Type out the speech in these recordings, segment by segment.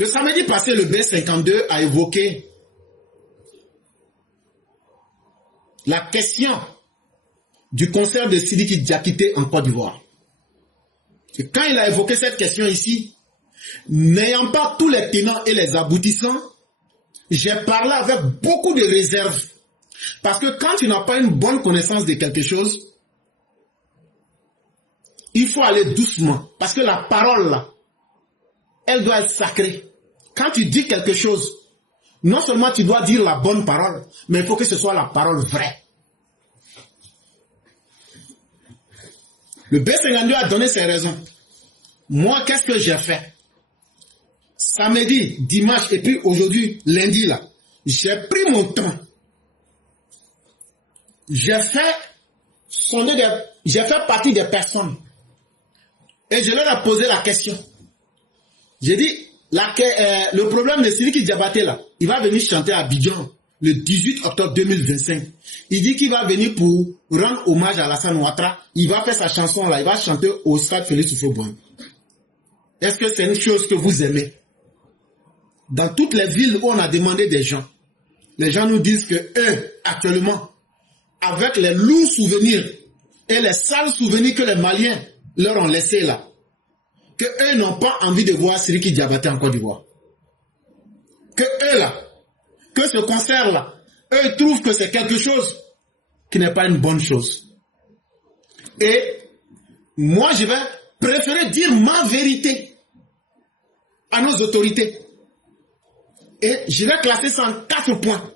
Le samedi passé, le B52 a évoqué la question du concert de Sidiki Diakité en Côte d'Ivoire. Et quand il a évoqué cette question ici, n'ayant pas tous les tenants et les aboutissants, j'ai parlé avec beaucoup de réserve. Parce que quand tu n'as pas une bonne connaissance de quelque chose, il faut aller doucement. Parce que la parole, là, elle doit être sacrée. Quand tu dis quelque chose, non seulement tu dois dire la bonne parole, mais il faut que ce soit la parole vraie. Le B52 a donné ses raisons. Moi, qu'est-ce que j'ai fait? Samedi, dimanche et puis aujourd'hui, lundi, là, j'ai pris mon temps. J'ai fait partie des personnes. Et je leur ai posé la question. J'ai dit, le problème de Sidiki Diabaté, là, il va venir chanter à Abidjan le 18 octobre 2025. Il dit qu'il va venir pour rendre hommage à Alassane Ouattara. Il va faire sa chanson là, il va chanter au stade Félix Houphouët-Boigny. Est-ce que c'est une chose que vous aimez? Dans toutes les villes où on a demandé des gens, les gens nous disent que eux, actuellement, avec les lourds souvenirs et les sales souvenirs que les Maliens leur ont laissés là, que eux n'ont pas envie de voir Sidiki Diabaté en Côte d'Ivoire. Que eux là, que ce concert là, eux trouvent que c'est quelque chose qui n'est pas une bonne chose. Et moi je vais préférer dire ma vérité à nos autorités. Et je vais classer ça en 4 points.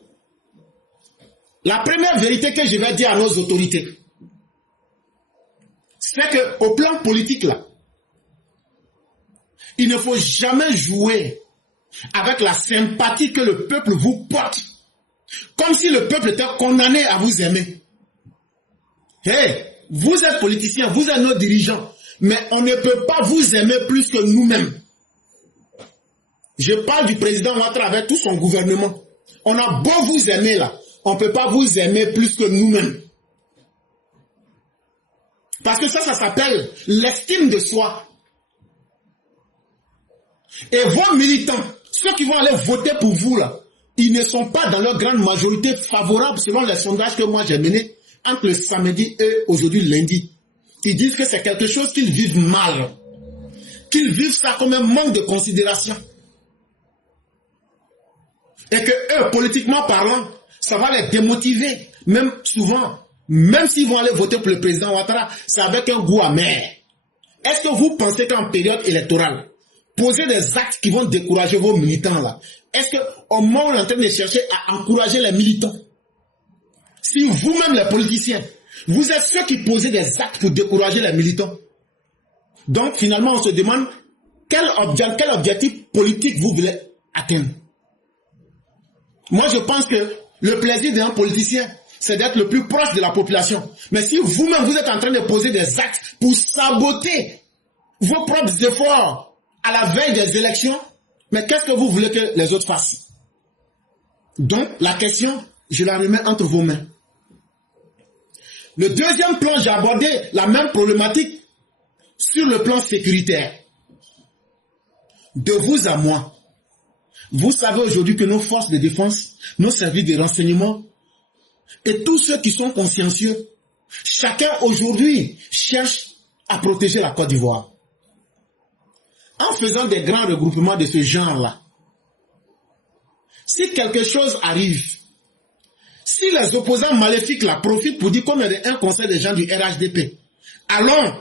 La première vérité que je vais dire à nos autorités, c'est qu'au plan politique là, il ne faut jamais jouer avec la sympathie que le peuple vous porte. Comme si le peuple était condamné à vous aimer. Hey, vous êtes politiciens, vous êtes nos dirigeants, mais on ne peut pas vous aimer plus que nous-mêmes. Je parle du président Ouattara avec tout son gouvernement. On a beau vous aimer là, on ne peut pas vous aimer plus que nous-mêmes. Parce que ça s'appelle l'estime de soi. Et vos militants, ceux qui vont aller voter pour vous là, ils ne sont pas dans leur grande majorité favorables selon les sondages que moi j'ai menés entre le samedi et aujourd'hui lundi. Ils disent que c'est quelque chose qu'ils vivent mal. Qu'ils vivent ça comme un manque de considération. Et que eux, politiquement parlant, ça va les démotiver. Même souvent, même s'ils vont aller voter pour le président Ouattara, c'est avec un goût amer. Est-ce que vous pensez qu'en période électorale, poser des actes qui vont décourager vos militants là, est-ce qu'au moment où on est en train de chercher à encourager les militants, si vous-même les politiciens, vous êtes ceux qui posez des actes pour décourager les militants, donc finalement on se demande quel objectif politique vous voulez atteindre. Moi je pense que le plaisir d'un politicien, c'est d'être le plus proche de la population. Mais si vous-même vous êtes en train de poser des actes pour saboter vos propres efforts à la veille des élections, mais qu'est-ce que vous voulez que les autres fassent? Donc, la question, je la remets entre vos mains. Le deuxième plan, j'ai abordé la même problématique sur le plan sécuritaire. De vous à moi, vous savez aujourd'hui que nos forces de défense, nos services de renseignement et tous ceux qui sont consciencieux, chacun aujourd'hui cherche à protéger la Côte d'Ivoire. En faisant des grands regroupements de ce genre-là, si quelque chose arrive, si les opposants maléfiques là profitent pour dire qu'on est un conseil des gens du RHDP, allons,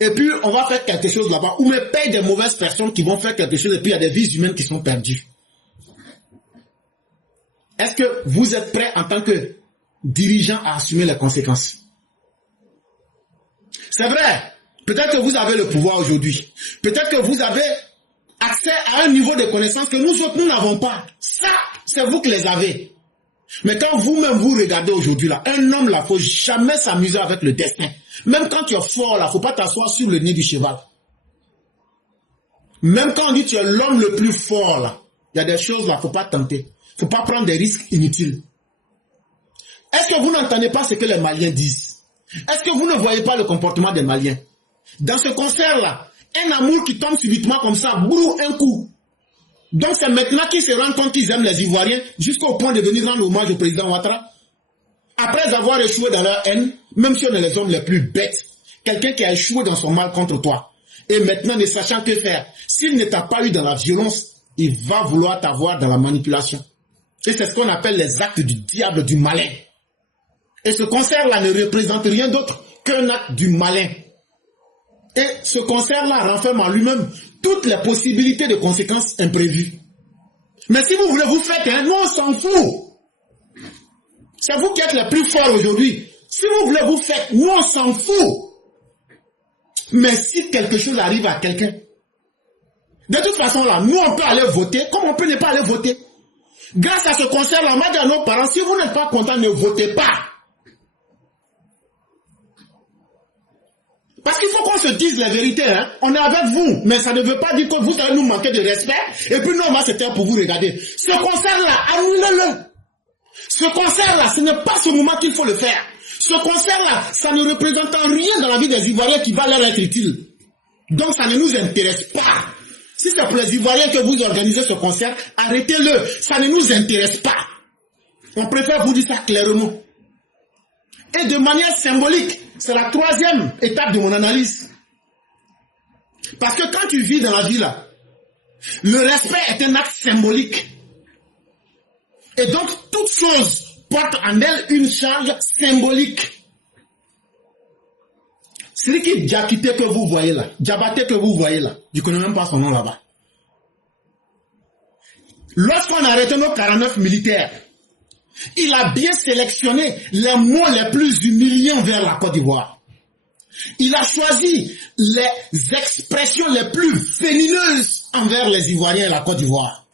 et puis on va faire quelque chose là-bas, ou me paye des mauvaises personnes qui vont faire quelque chose, et puis il y a des vies humaines qui sont perdues. Est-ce que vous êtes prêts en tant que dirigeant à assumer les conséquences? C'est vrai. Peut-être que vous avez le pouvoir aujourd'hui. Peut-être que vous avez accès à un niveau de connaissance que nous autres, nous n'avons pas. Ça, c'est vous qui les avez. Mais quand vous-même vous regardez aujourd'hui, là, un homme, là, faut jamais s'amuser avec le destin. Même quand tu es fort, là, faut pas t'asseoir sur le nez du cheval. Même quand on dit que tu es l'homme le plus fort, là, il y a des choses, là, faut pas tenter. Faut pas prendre des risques inutiles. Est-ce que vous n'entendez pas ce que les Maliens disent? Est-ce que vous ne voyez pas le comportement des Maliens? Dans ce concert-là, un amour qui tombe subitement comme ça, brou, un coup. Donc c'est maintenant qu'ils se rendent compte qu'ils aiment les Ivoiriens jusqu'au point de venir rendre hommage au président Ouattara. Après avoir échoué dans leur haine, même si on est les hommes les plus bêtes, quelqu'un qui a échoué dans son mal contre toi, et maintenant ne sachant que faire, s'il ne t'a pas eu dans la violence, il va vouloir t'avoir dans la manipulation. Et c'est ce qu'on appelle les actes du diable, du malin. Et ce concert-là ne représente rien d'autre qu'un acte du malin. Et ce concert-là renferme en lui-même toutes les possibilités de conséquences imprévues. Mais si vous voulez vous faites, hein, nous on s'en fout. C'est vous qui êtes les plus forts aujourd'hui. Si vous voulez vous faites, nous on s'en fout. Mais si quelque chose arrive à quelqu'un, de toute façon là, nous on peut aller voter, comme on peut ne pas aller voter. Grâce à ce concert-là, on m'a dit à nos parents, si vous n'êtes pas contents, ne votez pas. Parce qu'il faut qu'on se dise la vérité, hein. On est avec vous, mais ça ne veut pas dire que vous allez nous manquer de respect, et puis nous on va se taire pour vous regarder. Ce concert-là, annulez-le. Ce concert-là, ce n'est pas ce moment qu'il faut le faire. Ce concert-là, ça ne représente rien dans la vie des Ivoiriens qui va leur être utile. Donc ça ne nous intéresse pas. Si c'est pour les Ivoiriens que vous organisez ce concert, arrêtez-le. Ça ne nous intéresse pas. On préfère vous dire ça clairement. Et de manière symbolique, c'est la troisième étape de mon analyse. Parce que quand tu vis dans la vie là, le respect est un acte symbolique. Et donc, toute chose porte en elle une charge symbolique. Celui qui Diakité que vous voyez là, Diabaté que vous voyez là, je ne connais même pas son nom là-bas. Lorsqu'on a arrêté nos 49 militaires, il a bien sélectionné les mots les plus humiliants vers la Côte d'Ivoire. Il a choisi les expressions les plus vénéneuses envers les Ivoiriens et la Côte d'Ivoire.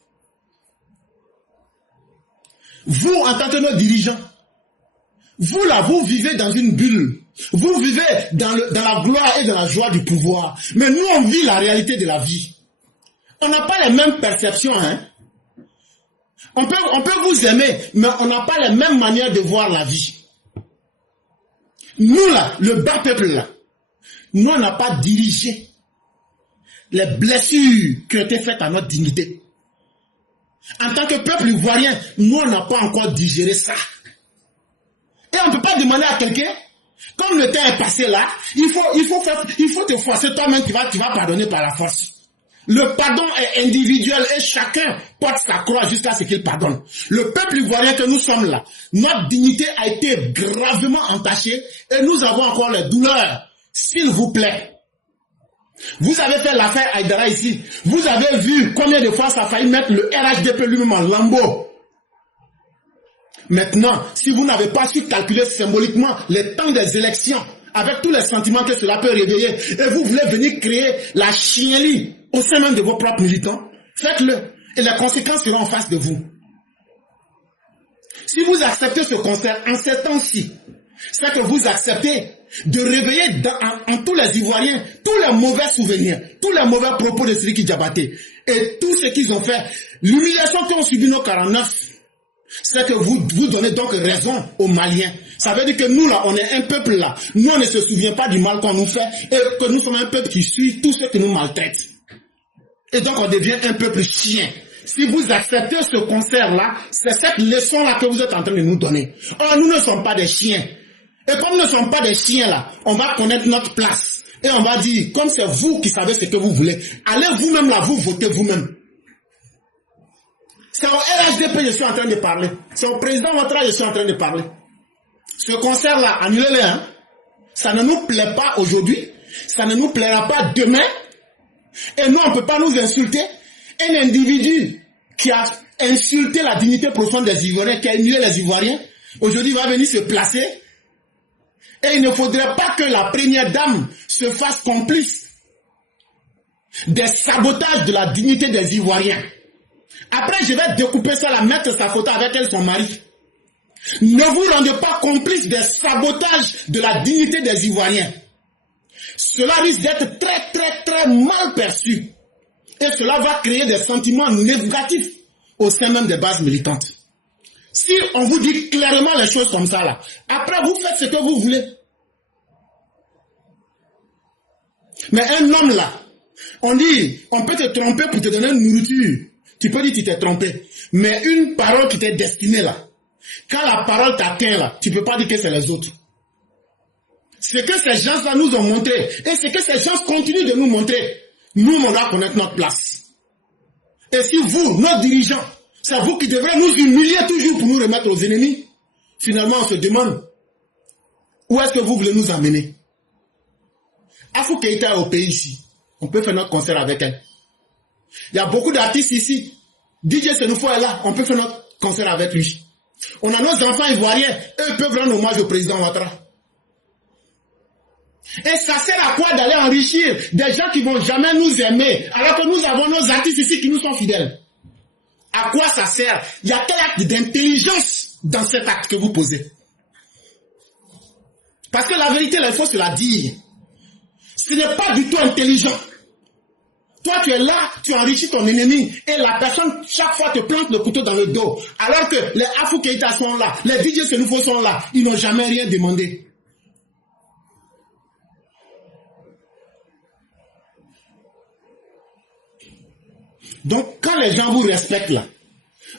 Vous, en tant que nos dirigeants, vous là, vous vivez dans une bulle. Vous vivez dans la gloire et dans la joie du pouvoir. Mais nous, on vit la réalité de la vie. On n'a pas les mêmes perceptions, hein. On peut vous aimer, mais on n'a pas les mêmes manières de voir la vie. Nous là, le bas peuple là, nous on n'a pas dirigé les blessures qui ont été faites à notre dignité. En tant que peuple ivoirien, nous on n'a pas encore digéré ça. Et on ne peut pas demander à quelqu'un, comme le temps est passé là, il faut te forcer toi-même, tu vas pardonner par la force. Le pardon est individuel et chacun porte sa croix jusqu'à ce qu'il pardonne. Le peuple ivoirien que nous sommes là, notre dignité a été gravement entachée et nous avons encore les douleurs. S'il vous plaît. Vous avez fait l'affaire Aïdara ici. Vous avez vu combien de fois ça a failli mettre le RHDP lui-même en lambeau. Maintenant, si vous n'avez pas su calculer symboliquement les temps des élections, avec tous les sentiments que cela peut réveiller, et vous voulez venir créer la chienlit au sein même de vos propres militants, faites-le. Et les conséquences seront en face de vous. Si vous acceptez ce concert en ces temps-ci, c'est que vous acceptez de réveiller en tous les Ivoiriens tous les mauvais souvenirs, tous les mauvais propos de Sidiki Diabaté et tout ce qu'ils ont fait. L'humiliation qu'ont subi nos 49, c'est que vous donnez donc raison aux Maliens. Ça veut dire que nous là, on est un peuple là. Nous, on ne se souvient pas du mal qu'on nous fait et que nous sommes un peuple qui suit tous ceux qui nous maltraitent. Et donc on devient un peuple chien. Si vous acceptez ce concert-là, c'est cette leçon-là que vous êtes en train de nous donner. Or, nous ne sommes pas des chiens. Et comme nous ne sommes pas des chiens là, on va connaître notre place. Et on va dire, comme c'est vous qui savez ce que vous voulez, allez vous-même là, vous votez vous-même. C'est au RHDP je suis en train de parler. C'est au président Ouattara je suis en train de parler. Ce concert-là, annulez-le. Hein? Ça ne nous plaît pas aujourd'hui. Ça ne nous plaira pas demain. Et nous, on ne peut pas nous insulter. Un individu qui a insulté la dignité profonde des Ivoiriens, qui a humilié les Ivoiriens, aujourd'hui va venir se placer. Et il ne faudrait pas que la première dame se fasse complice des sabotages de la dignité des Ivoiriens. Après, je vais découper ça, la mettre sa photo avec elle, son mari. Ne vous rendez pas complice des sabotages de la dignité des Ivoiriens. Cela risque d'être très, très, très mal perçu. Et cela va créer des sentiments négatifs au sein même des bases militantes. Si on vous dit clairement les choses comme ça, là, après vous faites ce que vous voulez. Mais un homme là, on dit, on peut te tromper pour te donner une nourriture. tu peux dire que tu t'es trompé. Mais une parole qui t'est destinée là, quand la parole t'atteint là, tu ne peux pas dire que c'est les autres. Ce que ces gens-là nous ont montré, et ce que ces gens continuent de nous montrer, nous, on doit connaître notre place. Et si vous, nos dirigeants, c'est vous qui devrez nous humilier toujours pour nous remettre aux ennemis, finalement on se demande, où est-ce que vous voulez nous emmener? Afou Keïta est au pays ici. On peut faire notre concert avec elle. Il y a beaucoup d'artistes ici. DJ Senoufo est là. On peut faire notre concert avec lui. On a nos enfants ivoiriens. Eux peuvent rendre hommage au président Ouattara. Et ça sert à quoi d'aller enrichir des gens qui ne vont jamais nous aimer alors que nous avons nos artistes ici qui nous sont fidèles? À quoi ça sert? Il y a quel acte d'intelligence dans cet acte que vous posez? Parce que la vérité, il faut se la dire. Ce n'est pas du tout intelligent. Toi, tu es là, tu enrichis ton ennemi et la personne, chaque fois, te plante le couteau dans le dos. Alors que les Afou Keïta sont là, les DJ Senoufo sont là, ils n'ont jamais rien demandé. Donc, quand les gens vous respectent là,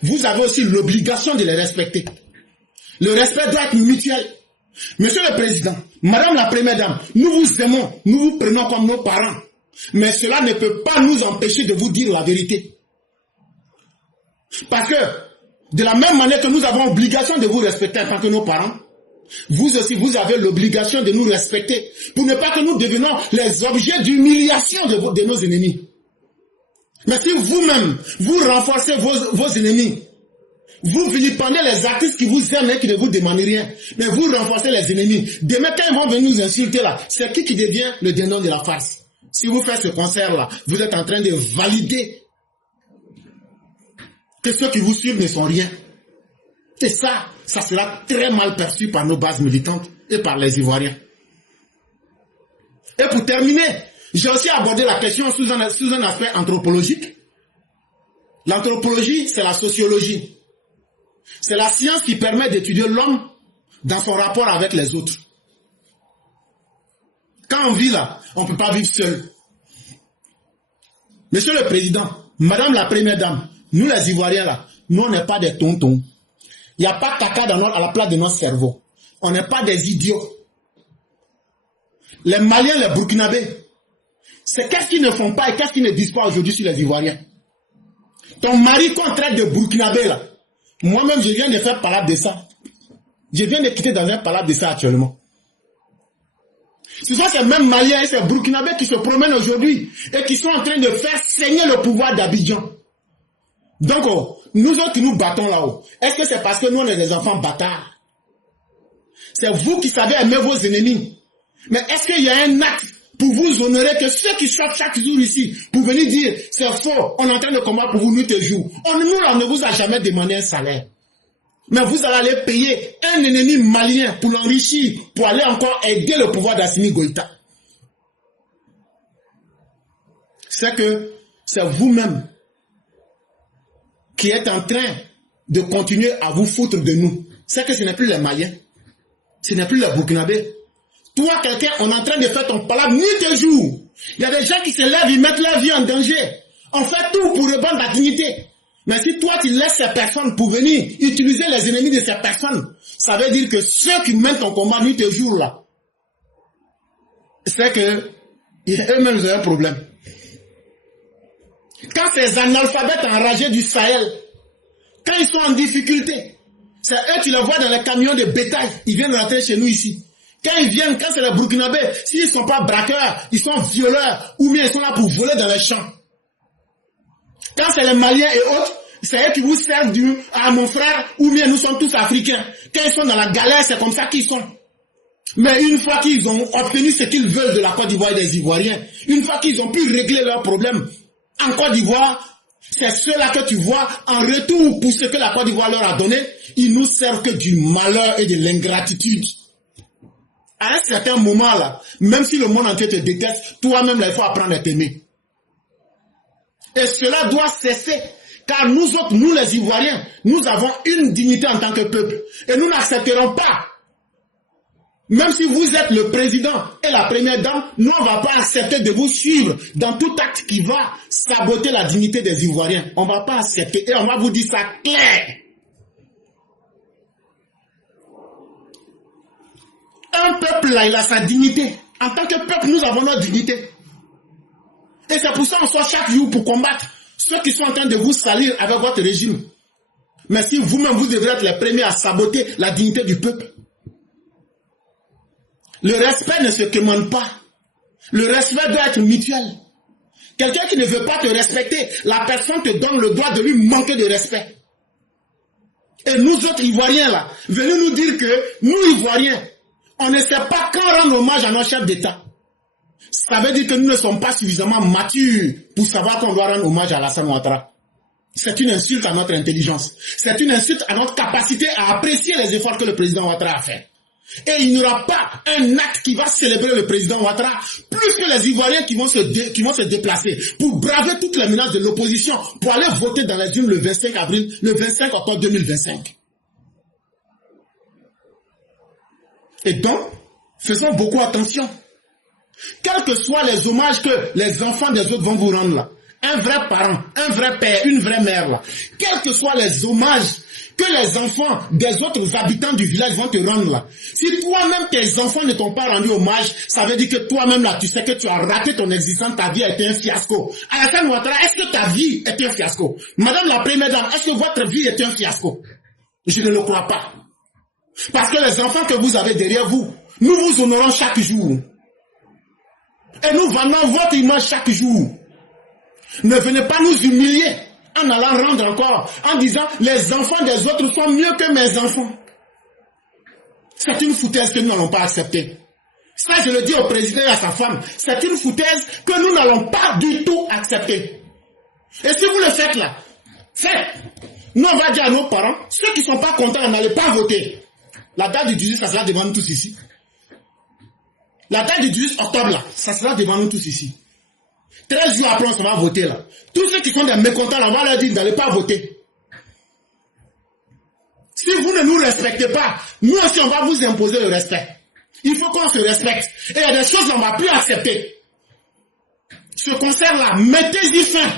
vous avez aussi l'obligation de les respecter. Le respect doit être mutuel. Monsieur le Président, Madame la Première Dame, nous vous aimons, nous vous prenons comme nos parents. Mais cela ne peut pas nous empêcher de vous dire la vérité. Parce que, de la même manière que nous avons l'obligation de vous respecter en tant que nos parents, vous aussi, vous avez l'obligation de nous respecter pour ne pas que nous devenions les objets d'humiliation de nos ennemis. Mais si vous-même, vous renforcez vos ennemis, vous vilipendez les artistes qui vous aiment et qui ne vous demandent rien, mais vous renforcez les ennemis. Demain, quand ils vont venir nous insulter là, c'est qui devient le dindon de la farce? Si vous faites ce concert-là, vous êtes en train de valider que ceux qui vous suivent ne sont rien. Et ça sera très mal perçu par nos bases militantes et par les Ivoiriens. Et pour terminer, j'ai aussi abordé la question sous un aspect anthropologique. L'anthropologie, c'est la sociologie. C'est la science qui permet d'étudier l'homme dans son rapport avec les autres. Quand on vit là, on ne peut pas vivre seul. Monsieur le Président, Madame la Première Dame, nous les Ivoiriens là, nous on n'est pas des tontons. Il n'y a pas de caca à la place de notre cerveau. On n'est pas des idiots. Les Maliens, les Burkinabés, c'est qu'est-ce qu'ils ne font pas et qu'est-ce qu'ils ne disent pas aujourd'hui sur les Ivoiriens. Ton mari qu'on traite de Burkinabé là, moi-même je viens de faire palabre de ça. Je viens de quitter dans un palabre de ça actuellement. Ce sont ces mêmes Maliens et ces Burkinabés qui se promènent aujourd'hui et qui sont en train de faire saigner le pouvoir d'Abidjan. Donc, nous autres qui nous battons là-haut, est-ce que c'est parce que nous on est des enfants bâtards? C'est vous qui savez aimer vos ennemis. Mais est-ce qu'il y a un acte pour vous honorer que ceux qui sortent chaque jour ici pour venir dire c'est faux, on est en train de combattre pour vous nuit et jour. Nous là, on ne vous a jamais demandé un salaire. Mais vous allez aller payer un ennemi malien pour l'enrichir, pour aller encore aider le pouvoir d'Assimi Goïta. C'est que c'est vous-même qui êtes en train de continuer à vous foutre de nous. C'est que ce n'est plus les Maliens, ce n'est plus les Burkinabés. Toi, quelqu'un, on est en train de faire ton palabre nuit et jour. Il y a des gens qui se lèvent, ils mettent leur vie en danger. On fait tout pour répandre la dignité. Mais si toi, tu laisses ces personnes pour venir utiliser les ennemis de ces personnes, ça veut dire que ceux qui mènent ton combat nuit et jour là, c'est que eux-mêmes ont un problème. Quand ces analphabètes enragés du Sahel, quand ils sont en difficulté, c'est eux, tu les vois dans les camions de bétail, ils viennent rentrer chez nous ici. Quand ils viennent, quand c'est les Burkinabés, s'ils ne sont pas braqueurs, ils sont violeurs, ou bien ils sont là pour voler dans les champs. Quand c'est les Maliens et autres, c'est eux qui vous servent à mon frère, ou bien nous sommes tous africains. Quand ils sont dans la galère, c'est comme ça qu'ils sont. Mais une fois qu'ils ont obtenu ce qu'ils veulent de la Côte d'Ivoire et des Ivoiriens, une fois qu'ils ont pu régler leurs problèmes en Côte d'Ivoire, c'est ceux-là que tu vois, en retour pour ce que la Côte d'Ivoire leur a donné, ils nous servent que du malheur et de l'ingratitude. À un certain moment là, même si le monde entier te déteste, toi-même là, il faut apprendre à t'aimer. Et cela doit cesser, car nous autres, nous les Ivoiriens, nous avons une dignité en tant que peuple. Et nous n'accepterons pas Même si vous êtes le président et la première dame, nous, on ne va pas accepter de vous suivre dans tout acte qui va saboter la dignité des Ivoiriens. On ne va pas accepter et on va vous dire ça clair. Un peuple là, il a sa dignité. En tant que peuple, nous avons notre dignité. Et c'est pour ça qu'on sort chaque jour pour combattre ceux qui sont en train de vous salir avec votre régime. Mais si vous-même, vous devrez être les premiers à saboter la dignité du peuple. Le respect ne se commande pas. Le respect doit être mutuel. Quelqu'un qui ne veut pas te respecter, la personne te donne le droit de lui manquer de respect. Et nous autres Ivoiriens là, venez nous dire que nous Ivoiriens, on ne sait pas quand rendre hommage à nos chefs d'État. Ça veut dire que nous ne sommes pas suffisamment matures pour savoir qu'on doit rendre hommage à Alassane Ouattara. C'est une insulte à notre intelligence. C'est une insulte à notre capacité à apprécier les efforts que le président Ouattara a fait. Et il n'y aura pas un acte qui va célébrer le président Ouattara plus que les Ivoiriens qui vont se déplacer pour braver toutes les menaces de l'opposition pour aller voter dans les urnes le 25 octobre 2025. Et donc, faisons beaucoup attention. Quels que soient les hommages que les enfants des autres vont vous rendre là, un vrai parent, un vrai père, une vraie mère là, quels que soient les hommages que les enfants des autres habitants du village vont te rendre là, si toi-même tes enfants ne t'ont pas rendu hommage, ça veut dire que toi-même là, tu sais que tu as raté ton existence, ta vie a été un fiasco. Alassane Ouattara, est-ce que ta vie est un fiasco? Madame la première dame, est-ce que votre vie est un fiasco? Je ne le crois pas. Parce que les enfants que vous avez derrière vous, nous vous honorons chaque jour. Et nous vendons votre image chaque jour. Ne venez pas nous humilier en allant rendre encore, en disant les enfants des autres sont mieux que mes enfants. C'est une foutaise que nous n'allons pas accepter. Ça, je le dis au président et à sa femme. C'est une foutaise que nous n'allons pas du tout accepter. Et si vous le faites là, faites. Nous, on va dire à nos parents, ceux qui ne sont pas contents, n'allez pas voter. La date du 18, ça sera devant nous tous ici. La date du 18 octobre, là, ça sera devant nous tous ici. 13 jours après, on va voter là. Tous ceux qui sont des mécontents là, on va leur dire n'allez pas voter. Si vous ne nous respectez pas, nous aussi on va vous imposer le respect. Il faut qu'on se respecte. Et il y a des choses qu'on ne va plus accepter. Ce concert là, mettez-y fin.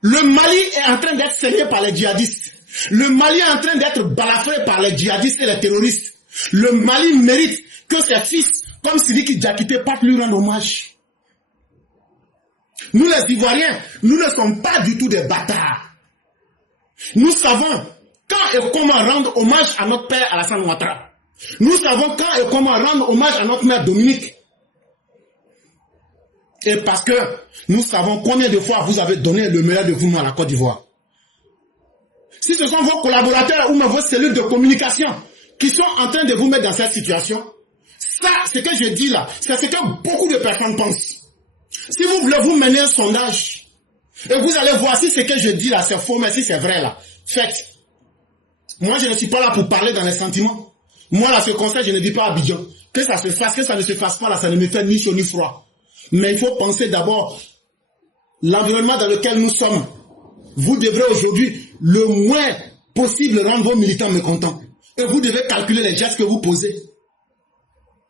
Le Mali est en train d'être saigné par les djihadistes. Le Mali est en train d'être balafré par les djihadistes et les terroristes. Le Mali mérite que ses fils, comme Sidiki Diakité, pas lui rendre hommage. Nous les Ivoiriens, nous ne sommes pas du tout des bâtards. Nous savons quand et comment rendre hommage à notre père Alassane Ouattara. Nous savons quand et comment rendre hommage à notre mère Dominique. Et parce que nous savons combien de fois vous avez donné le meilleur de vous à la Côte d'Ivoire. Si ce sont vos collaborateurs ou vos cellules de communication qui sont en train de vous mettre dans cette situation, ça, ce que je dis là, c'est ce que beaucoup de personnes pensent. Si vous voulez vous mener un sondage, et vous allez voir si ce que je dis là, c'est faux, mais si c'est vrai là, faites. Moi, je ne suis pas là pour parler dans les sentiments. Moi, là, ce conseil, je ne dis pas à Abidjan. Que ça se fasse, que ça ne se fasse pas, là, ça ne me fait ni chaud ni froid. Mais il faut penser d'abord l'environnement dans lequel nous sommes. Vous devrez aujourd'hui, le moins possible, rendre vos militants mécontents. Et vous devez calculer les gestes que vous posez.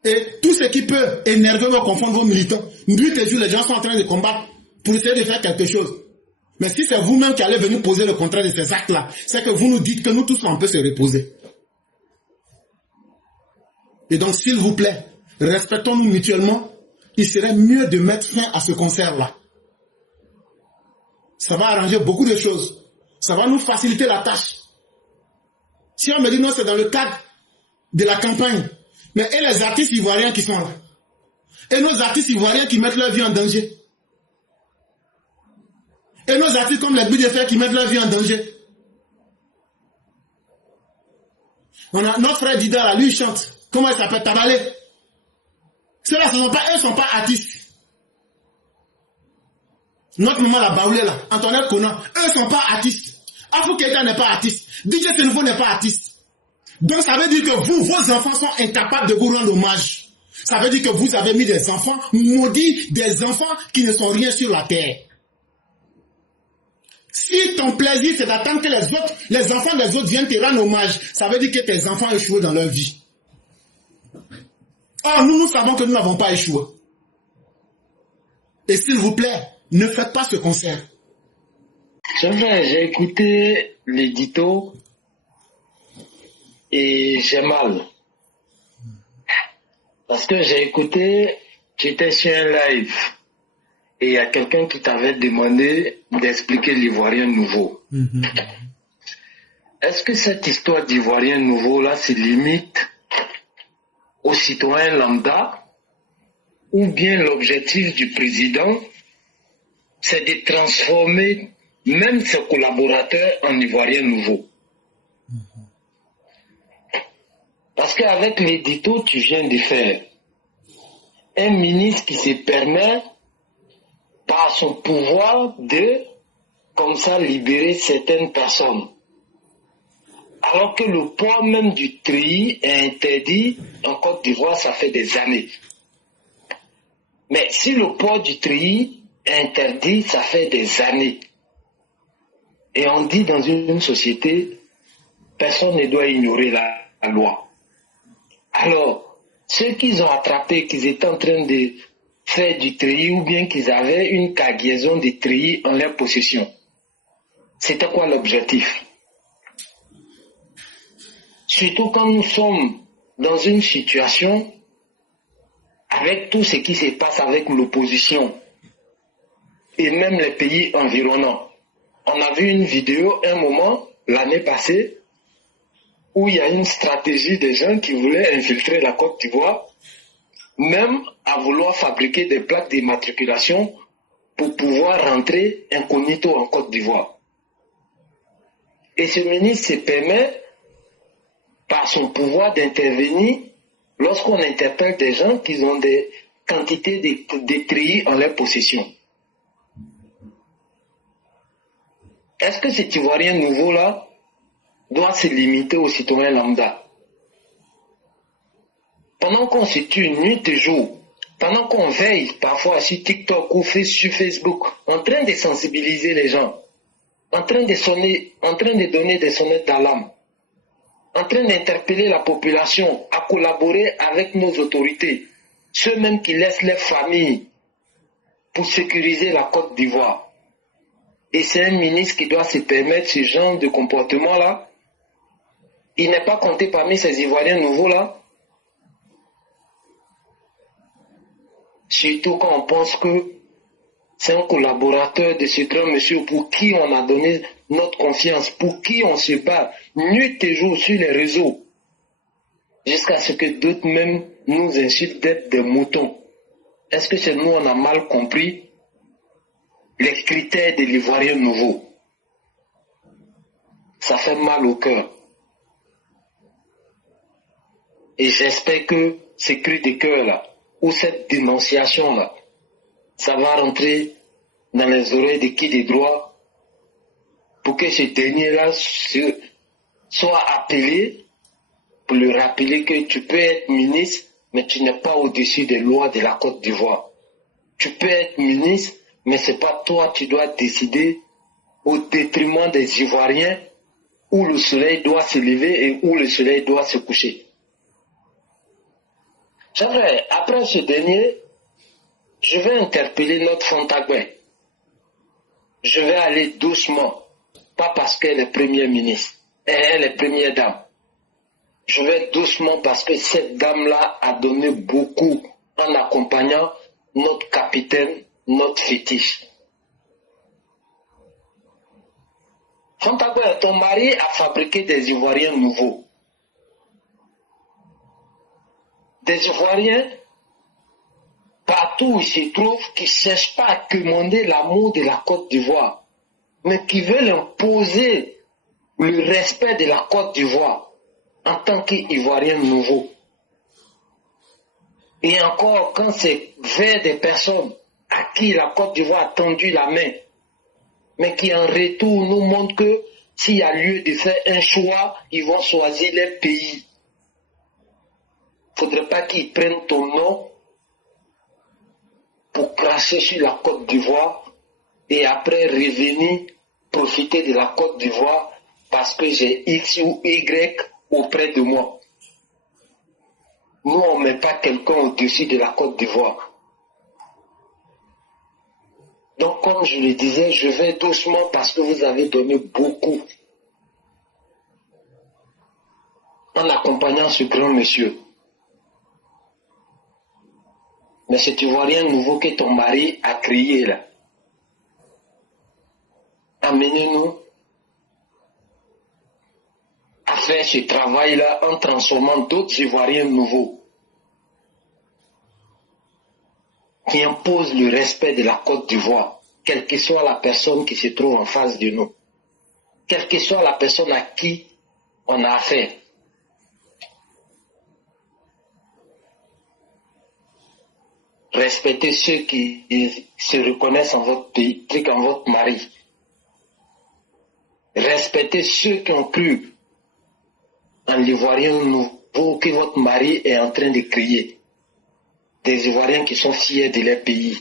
Et tout ce qui peut énerver ou confondre vos militants, nuit et jour, les gens sont en train de combattre pour essayer de faire quelque chose. Mais si c'est vous-même qui allez venir poser le contraire de ces actes-là, c'est que vous nous dites que nous tous, on peut se reposer. Et donc, s'il vous plaît, respectons-nous mutuellement. Il serait mieux de mettre fin à ce concert-là. Ça va arranger beaucoup de choses. Ça va nous faciliter la tâche. Si on me dit non, c'est dans le cadre de la campagne. Mais et les artistes ivoiriens qui sont là? Et nos artistes ivoiriens qui mettent leur vie en danger? Et nos artistes comme les Bidefers qui mettent leur vie en danger? On a notre frère Dida là, lui il chante. Comment il s'appelle? Tabalé. Ceux-là, eux ne sont pas artistes. Notre maman la Baoulé là, Antoinette Conan, eux ne sont pas artistes. Afou Keita n'est pas artiste. DJ Senouveau n'est pas artiste. Donc ça veut dire que vous, vos enfants sont incapables de vous rendre hommage. Ça veut dire que vous avez mis des enfants maudits, des enfants qui ne sont rien sur la terre. Si ton plaisir c'est d'attendre que les enfants des autres viennent te rendre hommage, ça veut dire que tes enfants échouent dans leur vie. Or, nous savons que nous n'avons pas échoué. Et s'il vous plaît, ne faites pas ce concert. C'est vrai, j'ai écouté l'édito et j'ai mal. Parce que j'ai écouté, j'étais sur un live et il y a quelqu'un qui t'avait demandé d'expliquer l'Ivoirien nouveau. Est-ce que cette histoire d'Ivoirien nouveau là se limite aux citoyens lambda ou bien l'objectif du président c'est de transformer même ses collaborateurs en Ivoiriens nouveaux? Parce qu'avec l'édito, tu viens de faire un ministre qui se permet, par son pouvoir, de, comme ça, libérer certaines personnes. Alors que le poids même du treillis est interdit en Côte d'Ivoire, ça fait des années. Mais si le poids du treillis est interdit, ça fait des années. Et on dit dans une société, personne ne doit ignorer la loi. Alors, ceux qu'ils ont attrapés, qu'ils étaient en train de faire du treillis ou bien qu'ils avaient une cargaison de treillis en leur possession, c'était quoi l'objectif? Surtout quand nous sommes dans une situation avec tout ce qui se passe avec l'opposition et même les pays environnants. On a vu une vidéo un moment, l'année passée, où il y a une stratégie des gens qui voulaient infiltrer la Côte d'Ivoire, même à vouloir fabriquer des plaques d'immatriculation pour pouvoir rentrer incognito en Côte d'Ivoire. Et ce ministre se permet, par son pouvoir, d'intervenir lorsqu'on interpelle des gens qui ont des quantités de treillis en leur possession. Est-ce que cet Ivoirien nouveau-là doit se limiter aux citoyens lambda? Pendant qu'on se tue nuit et jour, pendant qu'on veille parfois sur TikTok ou sur Facebook, en train de sensibiliser les gens, en train de donner des sonnettes d'alarme, en train d'interpeller la population à collaborer avec nos autorités, ceux même qui laissent leurs familles pour sécuriser la Côte d'Ivoire. Et c'est un ministre qui doit se permettre ce genre de comportement-là. Il n'est pas compté parmi ces Ivoiriens nouveaux-là. Surtout quand on pense que c'est un collaborateur de ce grand monsieur pour qui on a donné notre confiance, pour qui on se bat nuit et jour sur les réseaux, jusqu'à ce que d'autres même nous insultent d'être des moutons. Est-ce que c'est nous, on a mal compris les critères de l'Ivoirien nouveau? Ça fait mal au cœur. Et j'espère que ce cri de cœur-là, ou cette dénonciation-là, ça va rentrer dans les oreilles de qui de droit pour que ce dernier-là soit appelé pour lui rappeler que tu peux être ministre, mais tu n'es pas au-dessus des lois de la Côte d'Ivoire. Tu peux être ministre, mais ce n'est pas toi qui dois décider au détriment des Ivoiriens où le soleil doit se lever et où le soleil doit se coucher. C'est vrai, après ce dernier, je vais interpeller notre Fontagouin. Je vais aller doucement, pas parce qu'elle est première ministre, elle est première dame. Je vais doucement parce que cette dame-là a donné beaucoup en accompagnant notre capitaine, notre fétiche. Fontagouin, ton mari a fabriqué des Ivoiriens nouveaux. Des Ivoiriens, partout où ils se trouvent, qui ne cherchent pas à commander l'amour de la Côte d'Ivoire, mais qui veulent imposer le respect de la Côte d'Ivoire en tant qu'Ivoiriens nouveaux. Et encore, quand c'est vers des personnes à qui la Côte d'Ivoire a tendu la main, mais qui en retour nous montrent que s'il y a lieu de faire un choix, ils vont choisir leur pays. Il ne faudrait pas qu'ils prennent ton nom pour cracher sur la Côte d'Ivoire et après revenir profiter de la Côte d'Ivoire parce que j'ai X ou Y auprès de moi. Nous, on ne met pas quelqu'un au-dessus de la Côte d'Ivoire. Donc, comme je le disais, je vais doucement parce que vous avez donné beaucoup en accompagnant ce grand monsieur. Mais cet Ivoirien nouveau que ton mari a créé là, amenez-nous à faire ce travail-là en transformant d'autres Ivoiriens nouveaux qui imposent le respect de la Côte d'Ivoire, quelle que soit la personne qui se trouve en face de nous, quelle que soit la personne à qui on a affaire. Respectez ceux qui se reconnaissent en votre pays, en votre mari. Respectez ceux qui ont cru en l'Ivoirien nouveau que votre mari est en train de créer. Des Ivoiriens qui sont fiers de leur pays.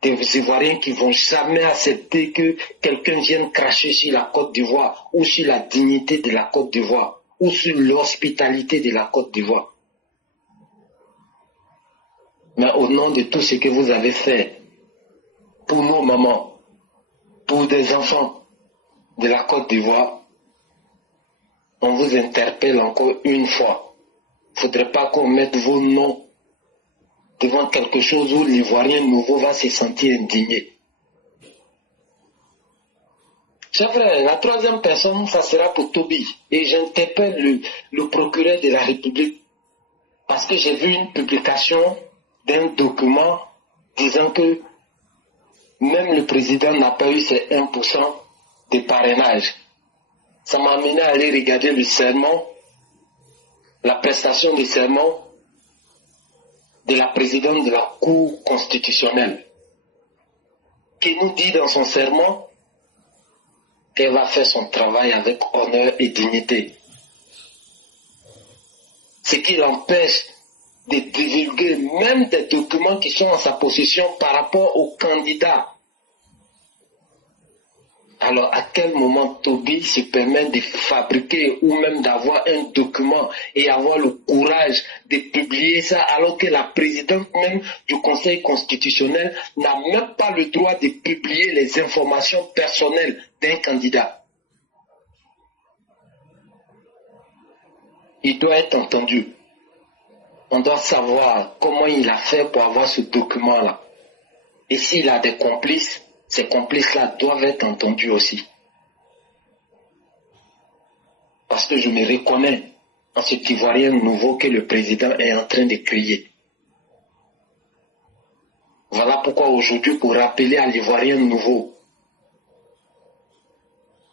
Des Ivoiriens qui ne vont jamais accepter que quelqu'un vienne cracher sur la Côte d'Ivoire ou sur la dignité de la Côte d'Ivoire ou sur l'hospitalité de la Côte d'Ivoire. Mais au nom de tout ce que vous avez fait pour nos mamans, pour des enfants de la Côte d'Ivoire, on vous interpelle encore une fois. Il ne faudrait pas qu'on mette vos noms devant quelque chose où l'Ivoirien nouveau va se sentir indigné. C'est vrai, la troisième personne, ça sera pour Toby. Et j'interpelle le procureur de la République parce que j'ai vu une publication d'un document disant que même le président n'a pas eu ses 1% de parrainage. Ça m'a amené à aller regarder le serment, la prestation de serment de la présidente de la Cour constitutionnelle, qui nous dit dans son serment qu'elle va faire son travail avec honneur et dignité. Ce qui l'empêche de divulguer même des documents qui sont en sa possession par rapport aux candidats. Alors, à quel moment Toby se permet de fabriquer ou même d'avoir un document et avoir le courage de publier ça alors que la présidente même du Conseil constitutionnel n'a même pas le droit de publier les informations personnelles d'un candidat? Il doit être entendu. On doit savoir comment il a fait pour avoir ce document-là. Et s'il a des complices, ces complices-là doivent être entendus aussi. Parce que je me reconnais en cet Ivoirien nouveau que le président est en train de créer. Voilà pourquoi aujourd'hui, pour rappeler à l'Ivoirien nouveau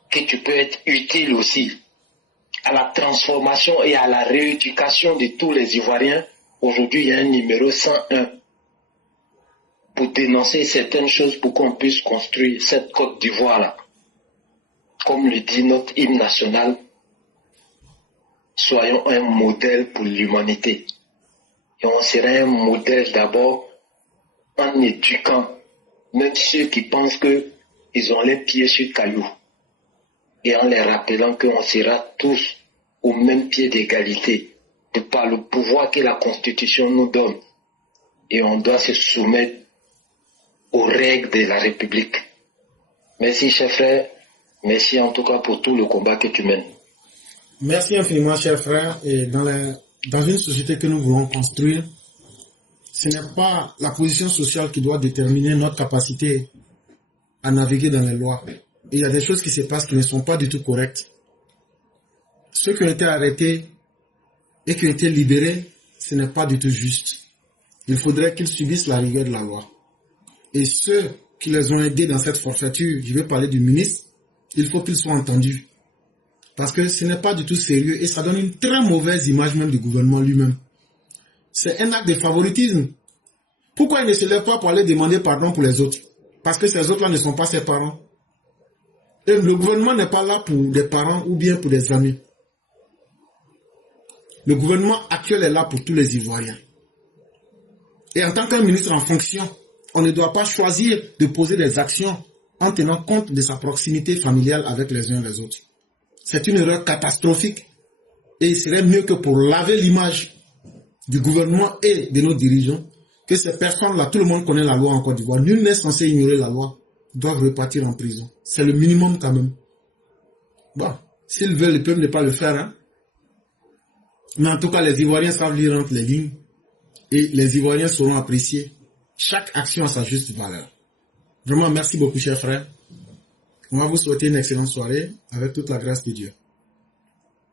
que tu peux être utile aussi à la transformation et à la rééducation de tous les Ivoiriens, aujourd'hui il y a un numéro 101 pour dénoncer certaines choses pour qu'on puisse construire cette Côte d'Ivoire-là. Comme le dit notre hymne national, soyons un modèle pour l'humanité. Et on sera un modèle d'abord en éduquant même ceux qui pensent qu'ils ont les pieds sur le caillou. Et en les rappelant qu'on sera tous au même pied d'égalité, de par le pouvoir que la Constitution nous donne. Et on doit se soumettre aux règles de la République. Merci, cher frère. Merci en tout cas pour tout le combat que tu mènes. Merci infiniment, cher frère. Et dans une société que nous voulons construire, ce n'est pas la position sociale qui doit déterminer notre capacité à naviguer dans les lois. Et il y a des choses qui se passent qui ne sont pas du tout correctes. Ceux qui ont été arrêtés et qui ont été libérés, ce n'est pas du tout juste. Il faudrait qu'ils subissent la rigueur de la loi. Et ceux qui les ont aidés dans cette forfaiture, je vais parler du ministre, il faut qu'ils soient entendus. Parce que ce n'est pas du tout sérieux et ça donne une très mauvaise image même du gouvernement lui-même. C'est un acte de favoritisme. Pourquoi il ne se lève pas pour aller demander pardon pour les autres? Parce que ces autres-là ne sont pas ses parents. Et le gouvernement n'est pas là pour des parents ou bien pour des amis. Le gouvernement actuel est là pour tous les Ivoiriens. Et en tant qu'un ministre en fonction, on ne doit pas choisir de poser des actions en tenant compte de sa proximité familiale avec les uns les autres. C'est une erreur catastrophique. Et il serait mieux que pour laver l'image du gouvernement et de nos dirigeants que ces personnes-là, tout le monde connaît la loi en Côte d'Ivoire, nul n'est censé ignorer la loi, doivent repartir en prison. C'est le minimum quand même. Bon, s'ils veulent, ils peuvent ne pas le faire. Hein. Mais en tout cas, les Ivoiriens savent lire entre les lignes et les Ivoiriens sauront apprécier chaque action à sa juste valeur. Vraiment, merci beaucoup, chers frères. On va vous souhaiter une excellente soirée avec toute la grâce de Dieu.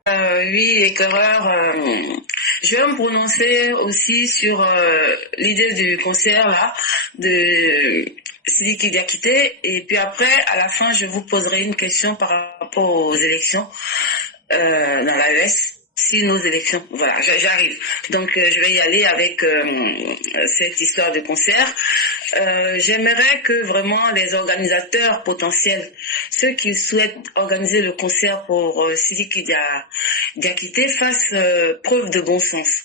Oui, éclaireur, je vais me prononcer aussi sur l'idée du concert là de Sidiki Diakité, et puis après, à la fin, je vous poserai une question par rapport aux élections dans l'AES. Si nos élections, voilà, j'arrive. Donc, je vais y aller avec cette histoire de concert. J'aimerais que vraiment les organisateurs potentiels, ceux qui souhaitent organiser le concert pour Sidiki Diakité, fassent preuve de bon sens.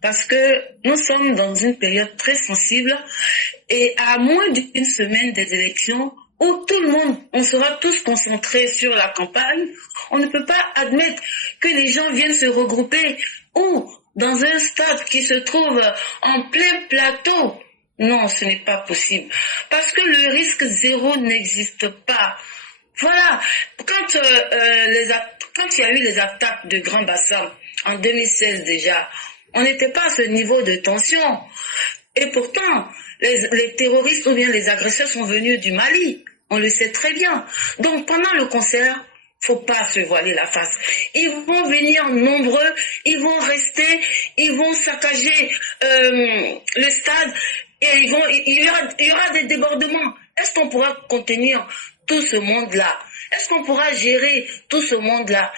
Parce que nous sommes dans une période très sensible et à moins d'une semaine des élections, où tout le monde, on sera tous concentrés sur la campagne, on ne peut pas admettre que les gens viennent se regrouper ou dans un stade qui se trouve en plein plateau. Non, ce n'est pas possible. Parce que le risque zéro n'existe pas. Voilà. Quand il y a eu les attaques de Grand Bassam en 2016 déjà, on n'était pas à ce niveau de tension. Et pourtant, les terroristes ou bien les agresseurs sont venus du Mali. On le sait très bien. Donc, pendant le concert, faut pas se voiler la face. Ils vont venir nombreux, ils vont rester, ils vont saccager le stade et il y aura des débordements. Est-ce qu'on pourra contenir tout ce monde-là? Est-ce qu'on pourra gérer tout ce monde-là?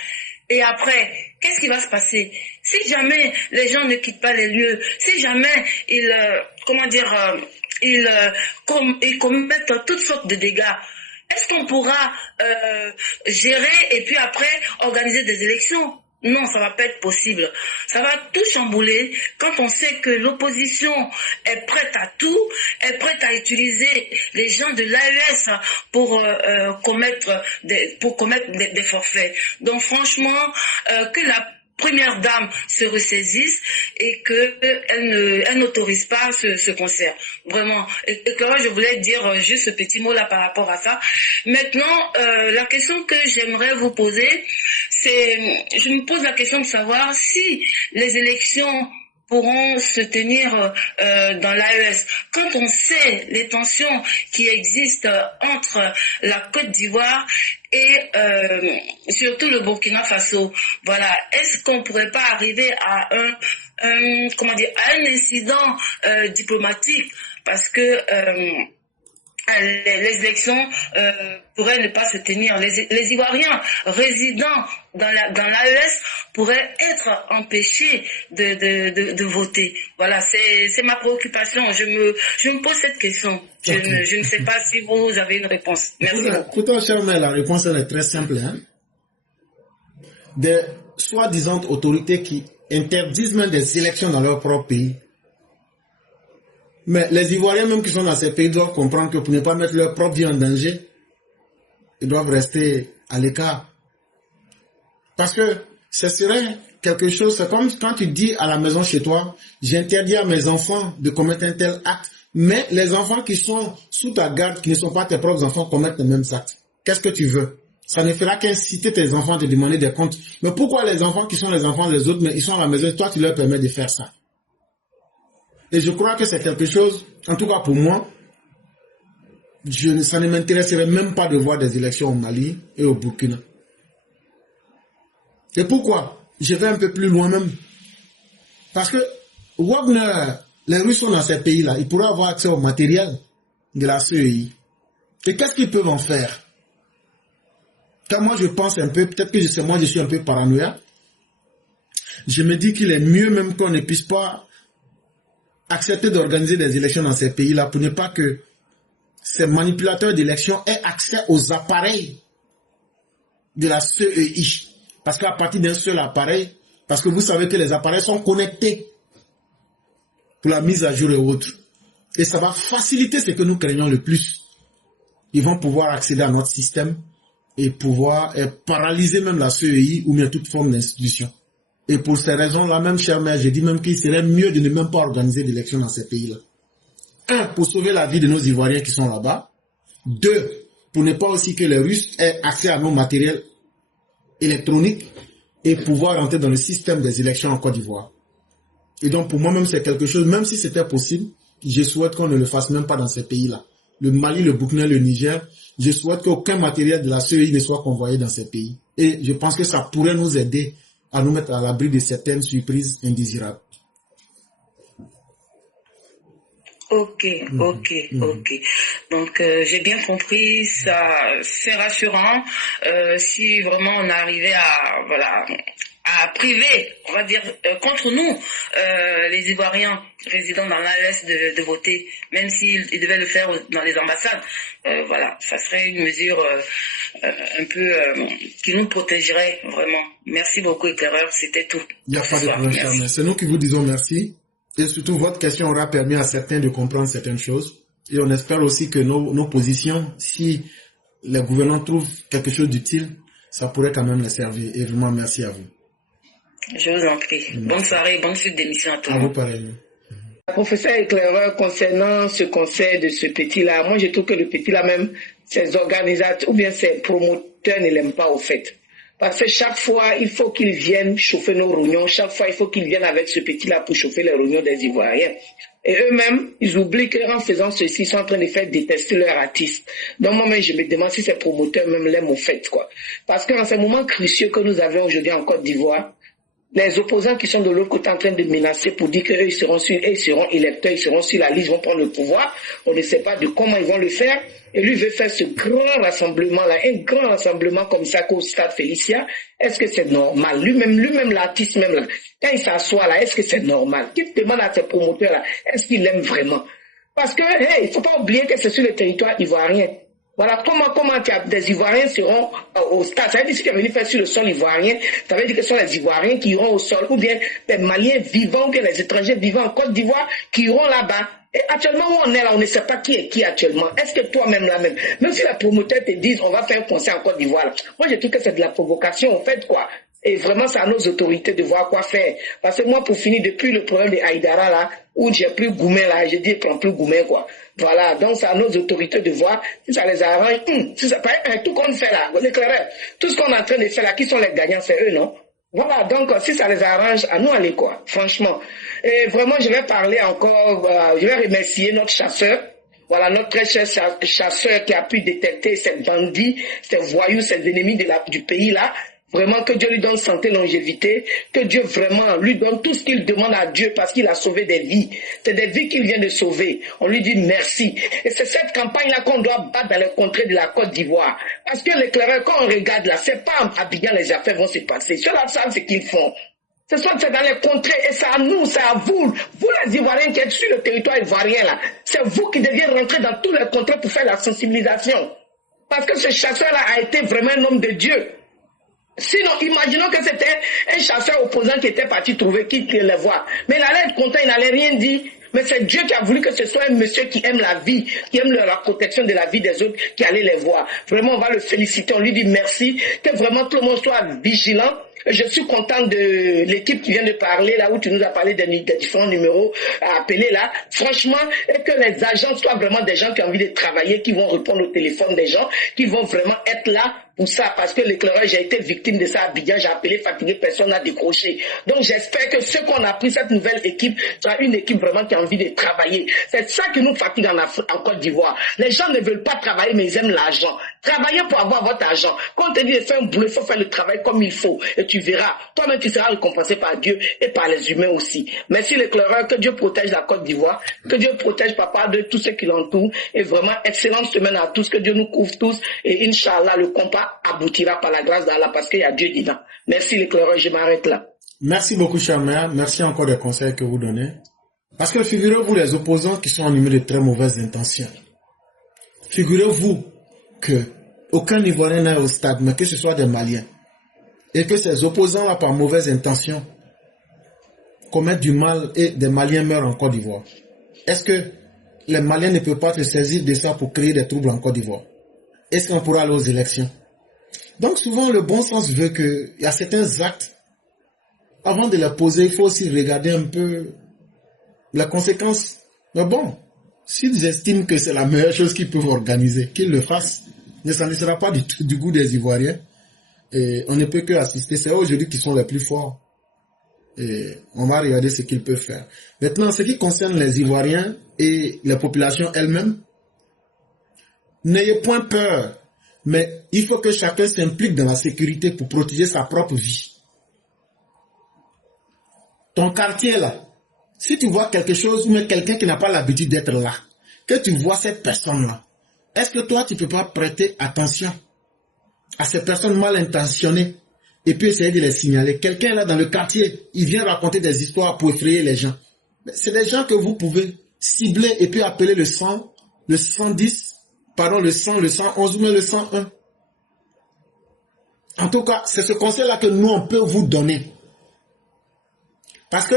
Et après, qu'est-ce qui va se passer? Si jamais les gens ne quittent pas les lieux, si jamais ils commettent toutes sortes de dégâts, est-ce qu'on pourra gérer et puis après organiser des élections? Non, ça va pas être possible. Ça va tout chambouler quand on sait que l'opposition est prête à tout, est prête à utiliser les gens de l'AES pour commettre des forfaits. Donc franchement, que la Première Dame se ressaisisse et elle n'autorise pas ce concert. Vraiment. Et Clara, je voulais dire juste ce petit mot là par rapport à ça. Maintenant, la question que j'aimerais vous poser, je me pose la question de savoir si les élections pourront se tenir dans l'AES. Quand on sait les tensions qui existent entre la Côte d'Ivoire et surtout le Burkina Faso, voilà, est-ce qu'on pourrait pas arriver à un incident diplomatique, parce que les élections pourraient ne pas se tenir. Les Ivoiriens résidant dans l'AES pourraient être empêchés de voter. Voilà, c'est ma préoccupation. Je me pose cette question. Je ne sais pas si vous avez une réponse. Merci beaucoup. Écoutez, cher mère, la réponse elle est très simple. Hein? Des soi-disant autorités qui interdisent même des élections dans leur propre pays. Mais les Ivoiriens même qui sont dans ces pays doivent comprendre que pour ne pas mettre leur propre vie en danger, ils doivent rester à l'écart. Parce que ce serait quelque chose, c'est comme quand tu dis à la maison chez toi, j'interdis à mes enfants de commettre un tel acte, mais les enfants qui sont sous ta garde, qui ne sont pas tes propres enfants, commettent les mêmes actes. Qu'est-ce que tu veux? Ça ne fera qu'inciter tes enfants à te demander des comptes. Mais pourquoi les enfants qui sont les enfants des autres, mais ils sont à la maison, toi tu leur permets de faire ça? Et je crois que c'est quelque chose, en tout cas pour moi, ça ne m'intéresserait même pas de voir des élections au Mali et au Burkina. Et pourquoi? Je vais un peu plus loin même. Parce que Wagner, les Russes sont dans ces pays-là, ils pourraient avoir accès au matériel de la CEI. Et qu'est-ce qu'ils peuvent en faire? Quand moi je pense un peu, peut-être que moi je suis un peu paranoïaque, je me dis qu'il est mieux même qu'on ne puisse pas accepter d'organiser des élections dans ces pays-là pour ne pas que ces manipulateurs d'élections aient accès aux appareils de la CEI. Parce qu'à partir d'un seul appareil, parce que vous savez que les appareils sont connectés pour la mise à jour et autres. Et ça va faciliter ce que nous craignons le plus. Ils vont pouvoir accéder à notre système et pouvoir paralyser même la CEI ou bien toute forme d'institution. Et pour ces raisons-là, même cher maire, je dis même qu'il serait mieux de ne même pas organiser d'élections dans ces pays-là. Un, pour sauver la vie de nos Ivoiriens qui sont là-bas. Deux, pour ne pas aussi que les Russes aient accès à nos matériels électroniques et pouvoir entrer dans le système des élections en Côte d'Ivoire. Et donc pour moi-même, c'est quelque chose, même si c'était possible, je souhaite qu'on ne le fasse même pas dans ces pays-là. Le Mali, le Burkina, le Niger, je souhaite qu'aucun matériel de la CEI ne soit convoyé dans ces pays. Et je pense que ça pourrait nous aider à nous mettre à l'abri de certaines surprises indésirables. Ok. Donc j'ai bien compris, ça c'est rassurant. Si vraiment on arrivait à priver, on va dire, contre nous, les Ivoiriens résidant dans l'AES de voter, même s'ils devaient le faire dans les ambassades, ça serait une mesure un peu qui nous protégerait vraiment. Merci beaucoup, éclaireur, c'était tout. Il n'y a pas de problème, c'est nous qui vous disons merci. Et surtout, votre question aura permis à certains de comprendre certaines choses. Et on espère aussi que nos positions, si les gouvernants trouvent quelque chose d'utile, ça pourrait quand même les servir. Et vraiment, merci à vous. Je vous en prie. Bonne soirée, bonne suite d'émission à tout le monde. À vous pareil. Professeur éclaireur, concernant ce conseil de ce petit-là, moi je trouve que le petit-là même, ses organisateurs ou bien ses promoteurs ne l'aiment pas au fait. Parce que chaque fois, il faut qu'ils viennent chauffer nos rognons. Chaque fois, il faut qu'ils viennent avec ce petit-là pour chauffer les rognons des Ivoiriens. Et eux-mêmes, ils oublient qu'en faisant ceci, ils sont en train de faire détester leur artiste. Donc moi-même, je me demande si ces promoteurs même l'aiment au fait, quoi. Parce qu'en ces moments cruciaux que nous avons aujourd'hui en Côte d'Ivoire, les opposants qui sont de l'autre côté en train de menacer pour dire qu'eux, ils seront électeurs, ils seront sur la liste, ils vont prendre le pouvoir. On ne sait pas de comment ils vont le faire. Et lui veut faire ce grand rassemblement-là, un grand rassemblement comme ça qu'au stade Félicia. Est-ce que c'est normal? Lui-même, l'artiste même là, quand il s'assoit là, est-ce que c'est normal? Qu'il demande à ses promoteurs là, est-ce qu'il l'aime vraiment? Parce que, il faut pas oublier que c'est sur le territoire ivoirien. Voilà, comment des Ivoiriens seront au stade. Ça veut dire que si tu es venu faire sur le sol ivoirien, ça veut dire que ce sont les Ivoiriens qui iront au sol, ou bien les Maliens vivants, ou bien les étrangers vivants en Côte d'Ivoire qui iront là-bas. Et actuellement où on est là, on ne sait pas qui est qui actuellement. Est-ce que toi-même là-même, même si les promoteurs te disent on va faire un concert en Côte d'Ivoire, moi je trouve que c'est de la provocation, en fait, quoi. Et vraiment, c'est à nos autorités de voir quoi faire. Parce que moi, pour finir, depuis le problème de Haïdara, là, où j'ai plus Goumet, là, j'ai dit, prends plus Goumet, quoi. Voilà. Donc, c'est à nos autorités de voir si ça les arrange. Si ça, tout qu'on fait là, l'éclaireur, tout ce qu'on est en train de faire là, qui sont les gagnants, c'est eux, non? Voilà. Donc, si ça les arrange, à nous aller, quoi. Franchement. Et vraiment, je vais parler encore, je vais remercier notre chasseur. Voilà, notre très cher chasseur qui a pu détecter ces bandits, ces voyous, ces ennemis du pays là. Vraiment que Dieu lui donne santé, longévité, que Dieu vraiment lui donne tout ce qu'il demande à Dieu parce qu'il a sauvé des vies. C'est des vies qu'il vient de sauver. On lui dit merci. Et c'est cette campagne-là qu'on doit battre dans les contrées de la Côte d'Ivoire. Parce que l'éclaireur, quand on regarde là, c'est pas en Abidjan les affaires vont se passer. Ceux-là savent ce qu'ils font. C'est dans les contrées et c'est à nous, c'est à vous les Ivoiriens qui êtes sur le territoire ivoirien là. C'est vous qui deviez rentrer dans tous les contrées pour faire la sensibilisation. Parce que ce chasseur-là a été vraiment un homme de Dieu. Sinon, imaginons que c'était un chasseur opposant qui était parti trouver qui les voir. Mais il allait être content, il n'allait rien dire. Mais c'est Dieu qui a voulu que ce soit un monsieur qui aime la vie, qui aime la protection de la vie des autres, qui allait les voir. Vraiment, on va le féliciter, on lui dit merci, que vraiment tout le monde soit vigilant. Je suis content de l'équipe qui vient de parler, là où tu nous as parlé des différents numéros à appeler là. Franchement, et que les agents soient vraiment des gens qui ont envie de travailler, qui vont répondre au téléphone des gens, qui vont vraiment être là pour ça, parce que l'éclairage, j'ai été victime de ça à Abidjan, j'ai appelé fatigué, personne n'a décroché. Donc j'espère que ce qu'on a pris, cette nouvelle équipe, sera une équipe vraiment qui a envie de travailler. C'est ça qui nous fatigue en Côte d'Ivoire. Les gens ne veulent pas travailler, mais ils aiment l'argent. Travaillez pour avoir votre argent. Quand on te dit de faire un boulot, il faut faire le travail comme il faut. Et tu verras, toi-même tu seras récompensé par Dieu et par les humains aussi. Merci l'éclaireur, que Dieu protège la Côte d'Ivoire, que Dieu protège papa de tous ceux qui l'entourent. Et vraiment, excellente semaine à tous, que Dieu nous couvre tous. Et Inch'Allah, le combat aboutira par la grâce d'Allah parce qu'il y a Dieu dedans. Merci l'éclaireur, je m'arrête là. Merci beaucoup, cher maire. Merci encore des conseils que vous donnez. Parce que figurez-vous les opposants qui sont animés de très mauvaises intentions. Figurez-vous que aucun Ivoirien n'est au stade, mais que ce soit des Maliens. Et que ces opposants-là, par mauvaise intention, commettent du mal et des Maliens meurent en Côte d'Ivoire. Est-ce que les Maliens ne peuvent pas se saisir de ça pour créer des troubles en Côte d'Ivoire? Est-ce qu'on pourra aller aux élections? Donc souvent, le bon sens veut qu'il y a certains actes avant de les poser, il faut aussi regarder un peu les conséquences. Mais bon, s'ils estiment que c'est la meilleure chose qu'ils peuvent organiser, qu'ils le fassent. Mais ça ne sera pas du goût des Ivoiriens. Et on ne peut que assister. C'est eux aujourd'hui qui sont les plus forts. Et on va regarder ce qu'ils peuvent faire. Maintenant, ce qui concerne les Ivoiriens et les populations elles-mêmes, n'ayez point peur. Mais il faut que chacun s'implique dans la sécurité pour protéger sa propre vie. Ton quartier là, si tu vois quelque chose ou quelqu'un qui n'a pas l'habitude d'être là, que tu vois cette personne-là, est-ce que toi tu ne peux pas prêter attention à ces personnes mal intentionnées et puis essayer de les signaler? Quelqu'un là dans le quartier, il vient raconter des histoires pour effrayer les gens. C'est des gens que vous pouvez cibler et puis appeler le 100, le 110, pardon, le 100, le 111 ou même le 101. En tout cas, c'est ce conseil-là que nous, on peut vous donner. Parce que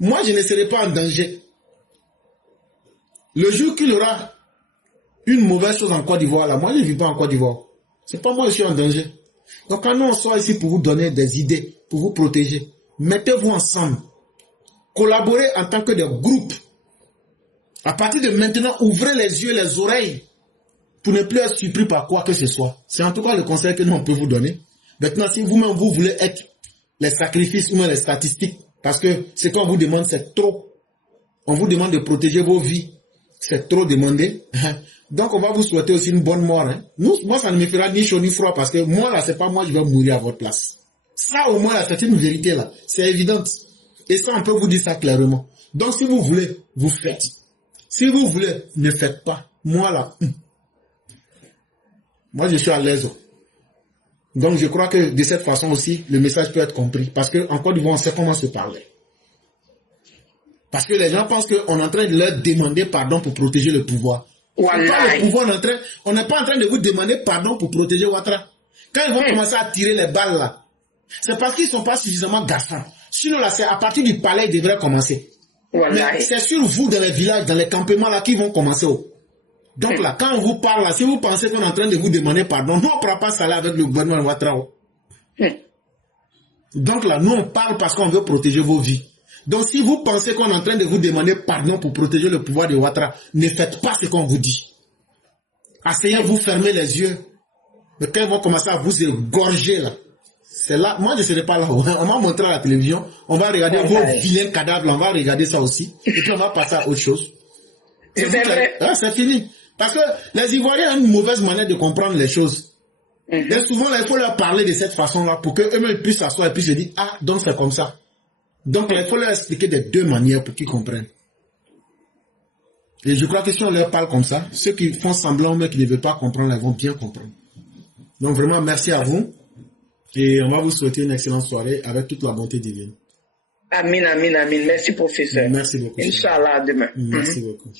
moi, je ne serai pas en danger. Le jour qu'il y aura une mauvaise chose en Côte d'Ivoire, là, moi, je ne vis pas en Côte d'Ivoire. C'est pas moi qui suis en danger. Donc, quand nous, on soit ici pour vous donner des idées, pour vous protéger, mettez-vous ensemble. Collaborez en tant que des groupes. À partir de maintenant, ouvrez les yeux, les oreilles, pour ne plus être surpris par quoi que ce soit. C'est en tout cas le conseil que nous, on peut vous donner. Maintenant, si vous-même, vous voulez être les sacrifices ou les statistiques, parce que ce qu'on vous demande, c'est trop. On vous demande de protéger vos vies. C'est trop demandé. Donc, on va vous souhaiter aussi une bonne mort. Moi, ça ne me fera ni chaud ni froid, parce que moi, là, c'est pas moi, je vais mourir à votre place. Ça, au moins, là, c'est une vérité, là. C'est évident. Et ça, on peut vous dire ça clairement. Donc, si vous voulez, vous faites. Si vous voulez, ne faites pas. Moi, là, moi, je suis à l'aise. Donc, je crois que de cette façon aussi, le message peut être compris. Parce qu'en Côte d'Ivoire, on sait comment se parler. Parce que les gens pensent qu'on est en train de leur demander pardon pour protéger le pouvoir. Voilà. Le pouvoir, on n'est pas en train de vous demander pardon pour protéger Ouattara. Quand ils vont commencer à tirer les balles là, c'est parce qu'ils ne sont pas suffisamment garçons. Sinon là, c'est à partir du palais, ils devraient commencer. Voilà. Mais c'est sur vous, dans les villages, dans les campements là, qu'ils vont commencer. Donc là, quand on vous parle là, si vous pensez qu'on est en train de vous demander pardon, nous on ne prend pas ça là avec le gouvernement de Ouattara. Donc là, nous on parle parce qu'on veut protéger vos vies. Donc si vous pensez qu'on est en train de vous demander pardon pour protéger le pouvoir de Ouattara, ne faites pas ce qu'on vous dit. Asseyez-vous, fermez les yeux. Mais quand ils vont commencer à vous égorger là, c'est là, moi je ne serai pas là. On va montrer à la télévision, on va regarder vos vilains cadavres, on va regarder ça aussi, et puis on va passer à autre chose. C'est fini. Parce que les Ivoiriens ont une mauvaise manière de comprendre les choses. Et souvent, là, il faut leur parler de cette façon-là pour qu'eux-mêmes puissent s'asseoir et puis se dire, ah, donc c'est comme ça. Donc, il faut leur expliquer de deux manières pour qu'ils comprennent. Et je crois que si on leur parle comme ça, ceux qui font semblant mais qui ne veulent pas comprendre, ils vont bien comprendre. Donc, vraiment, merci à vous. Et on va vous souhaiter une excellente soirée avec toute la bonté divine. Amin, amin, amin. Merci, professeur. Merci beaucoup. Inch'Allah, demain. Merci beaucoup.